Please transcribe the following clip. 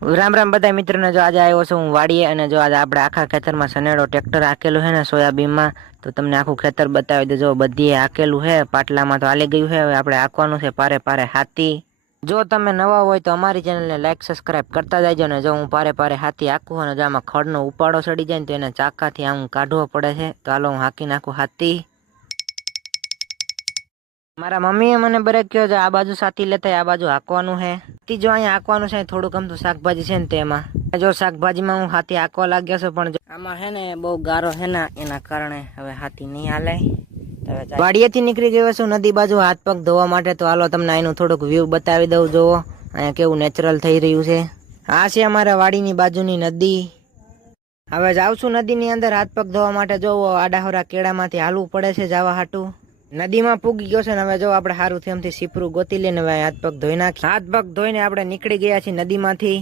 રામ રામ બધા મિત્રોને જો આજે આવ્યો છું હું વાડીએ અને જો આજે આપણે આખા ખેતરમાં સનેડો ટ્રેક્ટર હાકેલું છે ને સોયાબીનમાં તો તમને આખું ખેતર બતાવી દે. જો બધી હાકેલું છે, પાટલામાં તો હાલી ગયું છે. હવે આપણે હાંકવાનું છે પારે પારે હાથી. જો તમે નવા હોય તો અમારી ચેનલને લાઈક સબસ્ક્રાઇબ કરતા જાયજો ને જો હું પારે પારે હાથી હાકું અને જો આમાં ખડનો ઉપાડો ચડી જાય ને તો એને ચાકાથી આમ કાઢવો પડે છે. તો હાલો હું હાકી નાખું હાથી. મારા મમ્મીએ મને બ્રેક કહ્યો છે આ બાજુ સાથી લેતા આ બાજુ હાંકવાનું છે. જો અહીંયા હાંકવાનું છે થોડુંક અમથું શાકભાજી છે ને તેમાં જો શાકભાજીમાં હું હાથી હાંકવા લાગ્યો છું પણ આમાં છે ને બહુ ગારો છે ને એના કારણે હવે હાથી નહીં હાલે. વાડીએથી નીકળી ગયો છું નદી બાજુ હાથ પગ ધોવા માટે. તો હાલો તમને એનું થોડુંક વ્યૂ બતાવી દઉં. જોવો અહીંયા કેવું નેચરલ થઈ રહ્યું છે. આ છે અમારા વાડીની બાજુની નદી. હવે જાઉં છું નદીની અંદર હાથ પગ ધોવા માટે. જોવો આડાહોરા કેળામાંથી હાલવું પડે છે જવા હાટું. નદીમાં પૂગી ગયો છે ને હવે જો આપણે સારું થેમથી સીપરું ગોતી લઈને હવે હાથ પગ ધોઈ નાખી. હાથ પગ ધોઈને આપણે નીકળી ગયા છીએ નદીમાંથી.